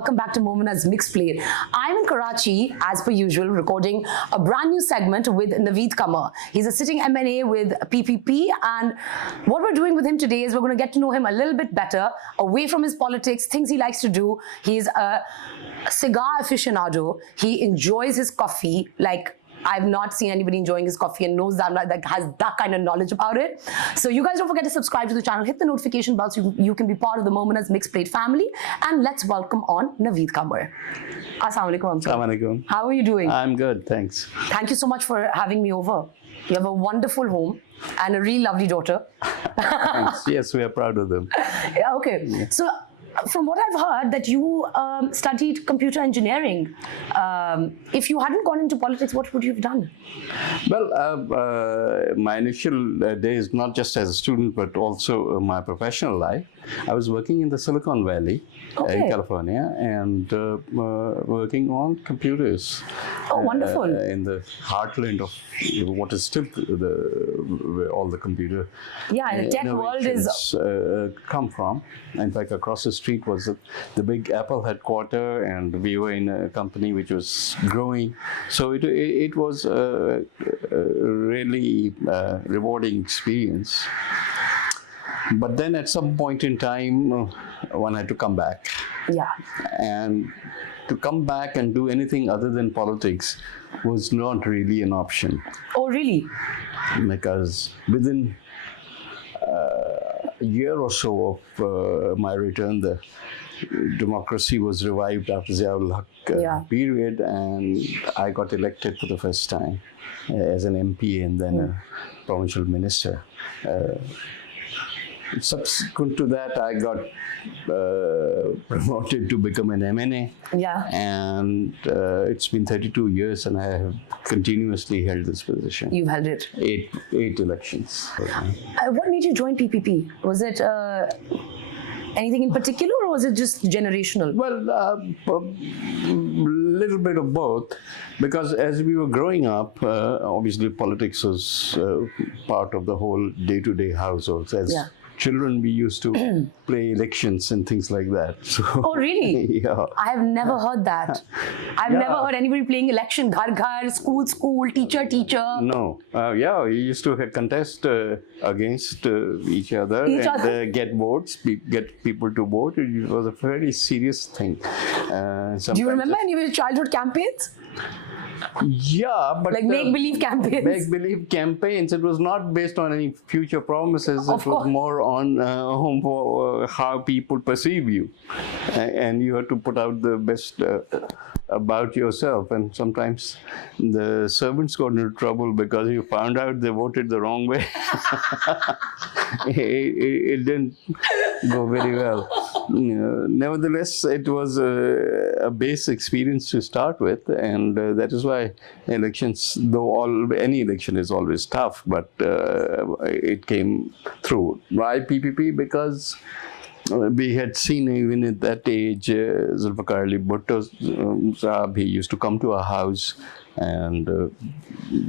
welcome back to Momina's Mixed Plate. I'm in Karachi, as per usual, recording a brand new segment with Naveed Qamar. He's a sitting MNA with PPP, and what we're doing with him today is we're going to get to know him a little bit better, away from his politics, things he likes to do. He's a cigar aficionado. He enjoys his coffee like I've not seen anybody enjoying his coffee and knows that, has that kind of knowledge about it. So you guys don't forget to subscribe to the channel, hit the notification bell so you can be part of the Momina's Mixed Plate family. And let's welcome on Naveed Qamar. Assalamu alaikum. Assalamu alaikum. How are you doing? I'm good, thanks. Thank you so much for having me over. You have a wonderful home and a really lovely daughter. Thanks. Yes, we are proud of them. Yeah, okay. Yeah. So, from what I've heard, that you studied computer engineering. If you hadn't gone into politics, what would you have done? Well, my initial days, not just as a student, but also my professional life, I was working in the Silicon Valley in California and working on computers. Oh, wonderful. In the heartland of what is still where all the computer the tech world is come from. In fact, across the street was the big Apple headquarter, and we were in a company which was growing. So it was a really rewarding experience. But then at some point in time, one had to come back. Yeah. And to come back and do anything other than politics was not really an option. Oh, really? Because within a year or so of my return, the democracy was revived after Ziaul Haq period, and I got elected for the first time as an MP and then a provincial minister. Subsequent to that, I got promoted to become an MNA. Yeah. And it's been 32 years and I have continuously held this position. You've held it? Eight elections. What made you join PPP? Was it anything in particular, or was it just generational? Well, a little bit of both, because as we were growing up, obviously politics was part of the whole day-to-day households. As children, we used to play elections and things like that. So, oh, really? Yeah. I have never heard that. I've never heard anybody playing election, ghar ghar, school, teacher. No. We used to contest against each other and get votes, get people to vote. It was a very serious thing. Do you remember any of your childhood campaigns? Yeah, but like make-believe campaigns. Make-believe campaigns. It was not based on any future promises. It was more on how people perceive you, and you have to put out the best about yourself. And sometimes the servants got into trouble because you found out they voted the wrong way. it didn't go very well. Nevertheless, it was a base experience to start with, and that is why elections, though any election is always tough, but it came through. Why PPP? Because we had seen even at that age, Zulfikar Ali Bhutto Saab, he used to come to our house and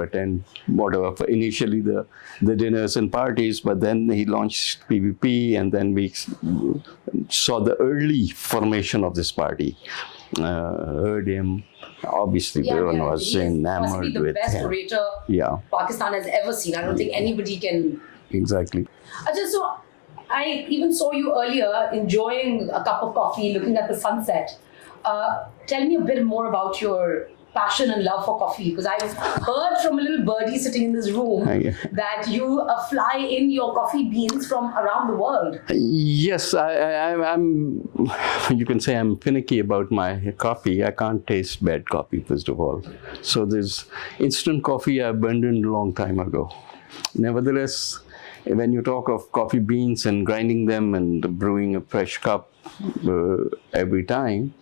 attend whatever, initially the dinners and parties, but then he launched PPP, and then we saw the early formation of this party. Heard him. Obviously, everyone was enamored with him. The best orator Pakistan has ever seen. I don't think anybody can. Exactly. So I even saw you earlier enjoying a cup of coffee, looking at the sunset. Tell me a bit more about your passion and love for coffee, because I've heard from a little birdie sitting in this room that you fly in your coffee beans from around the world. Yes, I'm. You can say I'm finicky about my coffee. I can't taste bad coffee, first of all. So this instant coffee I abandoned a long time ago. Nevertheless, when you talk of coffee beans and grinding them and brewing a fresh cup every time,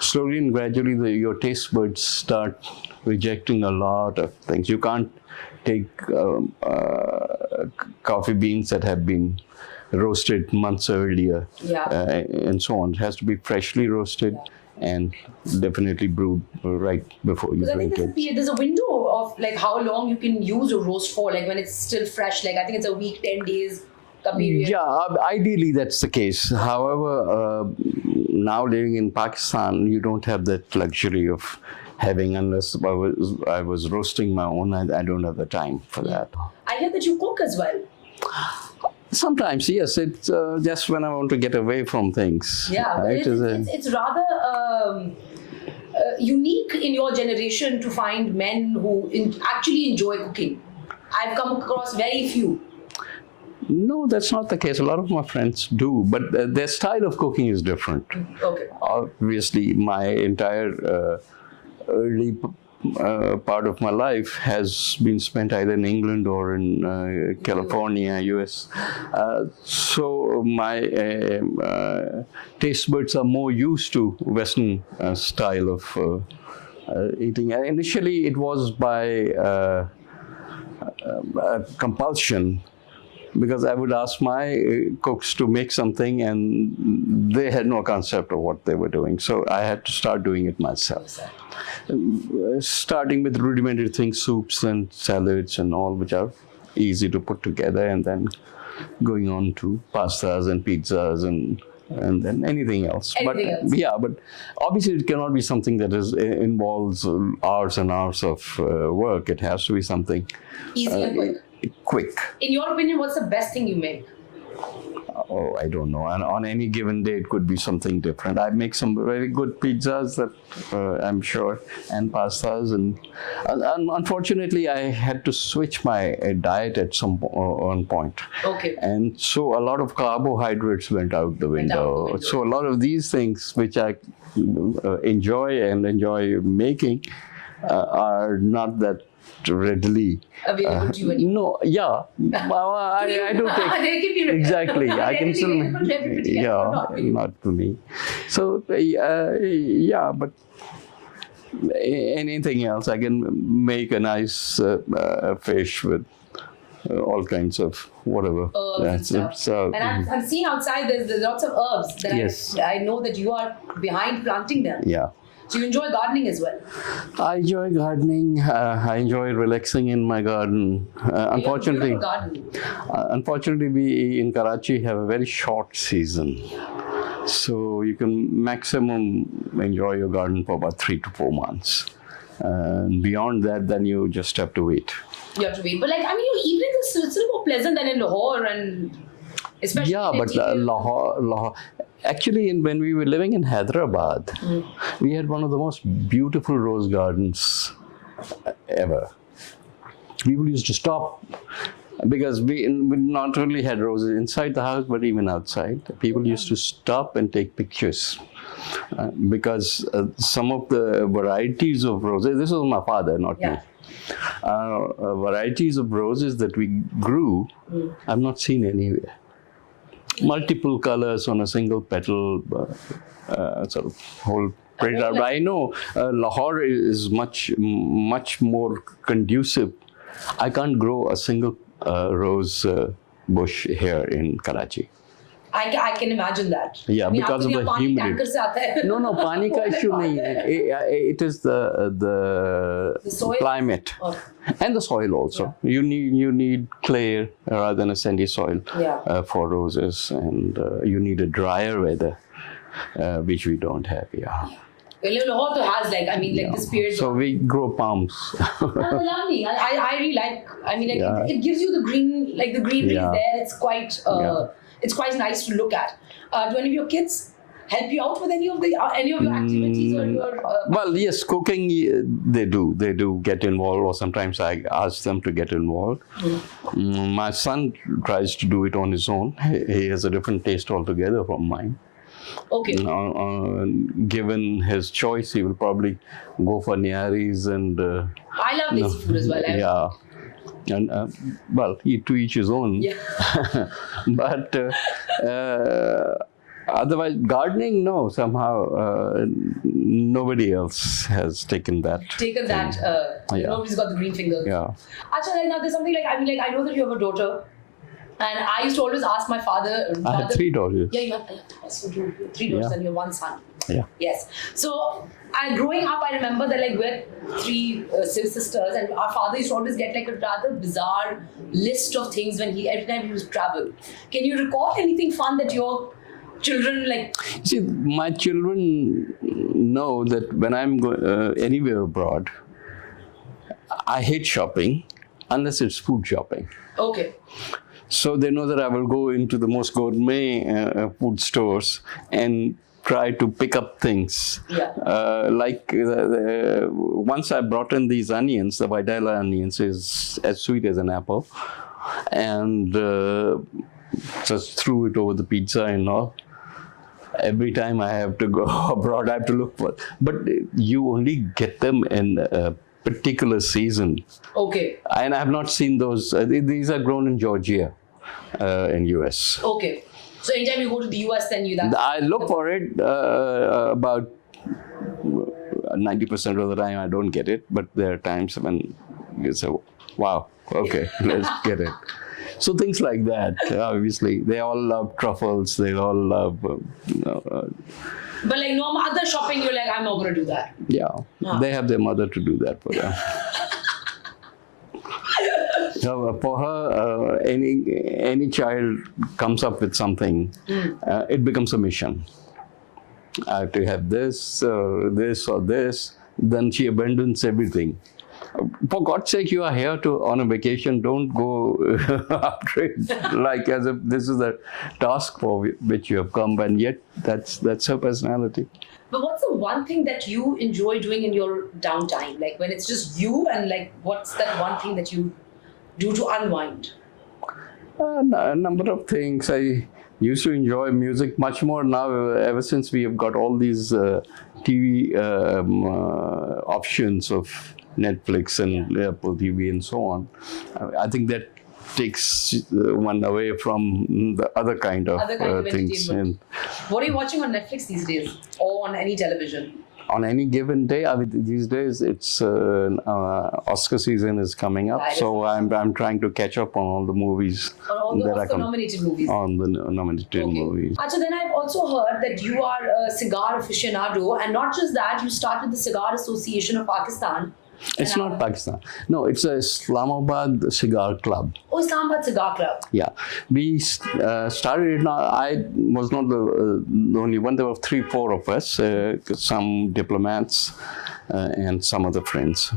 slowly and gradually your taste buds start rejecting a lot of things. You can't take coffee beans that have been roasted months earlier and so on. It has to be freshly roasted and definitely brewed right before you drink it. There's a window of like how long you can use a roast for, like when it's still fresh, like I think it's a week, 10 days. का period? Yeah, ideally that's the case. However, now living in Pakistan, you don't have that luxury of having, unless I was roasting my own, and I don't have the time for that. I hear that you cook as well. Sometimes, yes, it's just when I want to get away from things. Yeah, but right? it's rather unique in your generation to find men who actually enjoy cooking. I've come across very few. No, that's not the case. A lot of my friends do, but their style of cooking is different. Okay. Obviously, my entire early part of my life has been spent either in England or in California, US. So my taste buds are more used to Western style of eating. Initially, it was by compulsion, because I would ask my cooks to make something and they had no concept of what they were doing. So I had to start doing it myself. Starting with rudimentary things, soups and salads and all, which are easy to put together, and then going on to pastas and pizzas and then anything else. Yeah, but obviously it cannot be something that involves hours and hours of work. It has to be something Easy and quick. In your opinion, what's the best thing you make? Oh, I don't know. And on any given day, it could be something different. I make some very good pizzas that I'm sure, and pastas. And unfortunately, I had to switch my diet at some one point. Okay. And so a lot of carbohydrates went out the window. So a lot of these things, which I enjoy making, are not that readily available to you anymore. No, yeah. I do take exactly. I can still not to me. So yeah, but anything else, I can make a nice fish with all kinds of whatever. Herbs and stuff. And I've seen outside there's lots of herbs that yes. I know that you are behind planting them. Yeah. So you enjoy gardening as well? I enjoy gardening. I enjoy relaxing in my garden. Unfortunately, we in Karachi have a very short season. So you can maximum enjoy your garden for about 3 to 4 months. And beyond that, then you just have to wait. You have to wait. But like, I mean, your evenings are still more pleasant than in Lahore, and especially Lahore. Actually, when we were living in Hyderabad, we had one of the most beautiful rose gardens ever. People used to stop, because we not only had roses inside the house, but even outside. People used to stop and take pictures. Because some of the varieties of roses, this was my father, not me. Varieties of roses that we grew, I've not seen anywhere. Multiple colors on a single petal, sort of whole. I know Lahore is much more conducive. I can't grow a single rose bush here in Karachi. I can imagine that. Yeah, because of the humidity. No, pani ka issue nahi hai. It is the soil? Climate and the soil also. Yeah. You need clay rather than a sandy soil for roses, and you need a drier weather, which we don't have. Yeah. Well, Lahore has this period. So we grow palms. Lovely. I really like. It gives you the green, the greenery is there. It's quite. It's quite nice to look at. Do any of your kids help you out with any of your activities or your? Well, yes, cooking they do. They do get involved, or sometimes I ask them to get involved. My son tries to do it on his own. He has a different taste altogether from mine. Okay. Given his choice, he will probably go for niyaris and. I love desi food as well. Yeah. And to each his own. Yeah. But otherwise, gardening, no. Somehow, nobody else has taken that. Nobody's got the green fingers. Yeah. Actually, now there's something I know that you have a daughter, and I used to always ask my father. I had 3 daughters. Yeah, you have 3 daughters and you have 1 son. Yeah. Yes. So growing up, I remember that like we're three sisters, and our father used to always get like a rather bizarre list of things every time he was travel. Can you recall anything fun that your children like? See, my children know that when I'm anywhere abroad, I hate shopping unless it's food shopping. Okay. So they know that I will go into the most gourmet food stores and try to pick up things. Yeah. Once I brought in these onions, the Vidala onions is as sweet as an apple, and just threw it over the pizza and all. Every time I have to go abroad, I have to look for. But you only get them in a particular season. Okay. And I have not seen those. These are grown in Georgia, in US. Okay. So anytime you go to the US, then I look for it about 90% of the time. I don't get it, but there are times when you say, "Wow, okay, let's get it." So things like that. Obviously, they all love truffles. They all love. But like no other shopping, you're like, I'm not gonna do that. Yeah, they have their mother to do that for them. So for her, any child comes up with something, it becomes a mission. I have to have this, this or this. Then she abandons everything. For God's sake, you are here on a vacation. Don't go after it like as if this is a task for which you have come. And yet, that's her personality. But what's the one thing that you enjoy doing in your downtime? Like when it's just you, and like what's that one thing that you do to unwind? A number of things. I used to enjoy music much more now, ever since we have got all these TV options of Netflix and Apple TV and so on. I think that takes one away from the other kind of things. And what are you watching on Netflix these days, or on any television? On any given day, I mean, these days it's Oscar season is coming up, so I'm trying to catch up on all the movies. On all the Oscar-nominated movies? On the nominated movies. Achha, then I've also heard that you are a cigar aficionado, and not just that, you started the Cigar Association of Pakistan. It's not Pakistan. No, it's a Islamabad Cigar Club. Oh, Islamabad Cigar Club. Yeah. We started it now. I was not the only one. There were 3-4 of us, some diplomats and some other friends.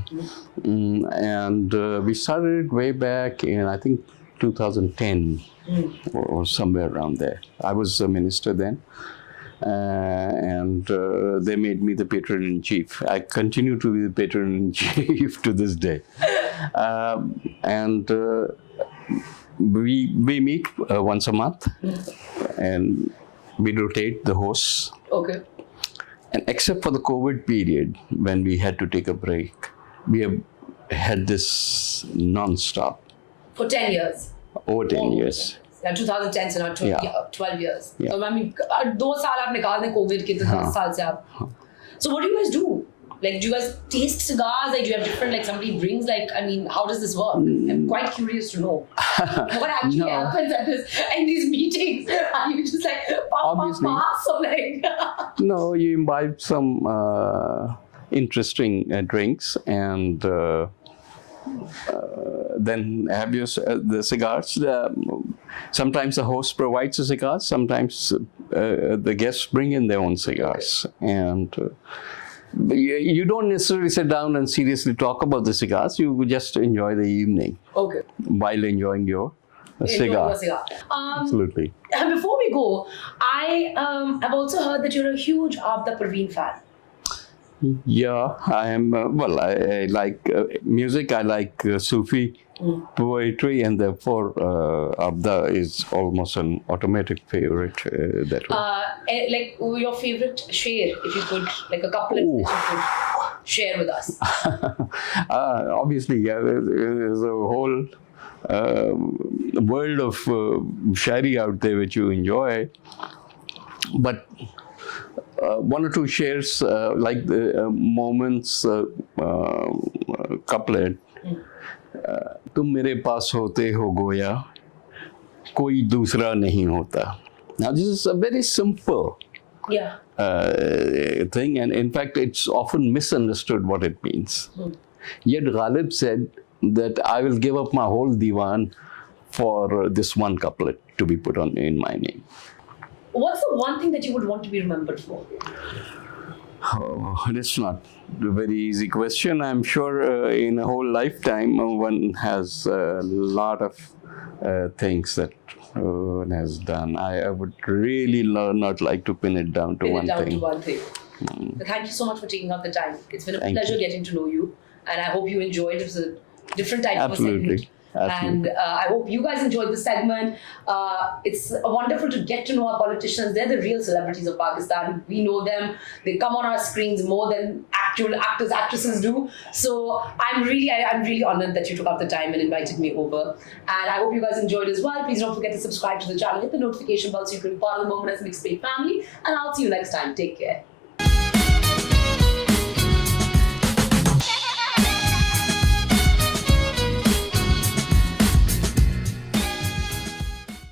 And we started it way back in, I think, 2010 or somewhere around there. I was a minister then. And they made me the patron-in-chief. I continue to be the patron-in-chief to this day. And we meet once a month, and we rotate the hosts. Okay. And except for the COVID period, when we had to take a break, we have had this non-stop. For 10 years? Over 10 years. 2010 से now 12 years. Yeah. So I mean, 2 साल आप निकाल दें COVID के तो 10 साल से आप. So what do you guys do? Like, do you guys taste cigars? Like, do you have different, like somebody brings, like, I mean, how does this work? I'm quite curious to know. What actually happens in these meetings? Are you just like, pass or like? No, you imbibe some interesting drinks and then have the cigars. Sometimes the host provides the cigars. Sometimes the guests bring in their own cigars. And you don't necessarily sit down and seriously talk about the cigars. You just enjoy the evening. Okay. While enjoying your cigar. Absolutely. And before we go, I have also heard that you're a huge Abda Parveen fan. Yeah, I am. Well, I like music. I like Sufi poetry, and therefore Abda is almost an automatic favorite that way. Like your favorite shair, if you could, like a couplet that you could share with us. Obviously, yeah, there's a whole world of shairi out there which you enjoy, but one or two shares like the moments couplet. तुम मेरे पास होते हो गोया कोई दूसरा नहीं होता. Now this is a very simple thing, and in fact, it's often misunderstood what it means. Yet Ghalib said that I will give up my whole diwan for this one couplet to be put on in my name. What's the one thing that you would want to be remembered for? Oh, it's not a very easy question. I'm sure in a whole lifetime, one has a lot of things that one has done. I would really not like to pin it down to one thing. But thank you so much for taking out the time. It's been a Thank pleasure you. getting to know you, and I hope you enjoyed it. It was a different type of a segment. Absolutely. And I hope you guys enjoyed the segment. It's wonderful to get to know our politicians. They're the real celebrities of Pakistan. We know them. They come on our screens more than actual actors, actresses do. So I'm really honored that you took out the time and invited me over. And I hope you guys enjoyed as well. Please don't forget to subscribe to the channel, hit the notification bell so you can be part of the Momina's Mixed Plate family. And I'll see you next time. Take care.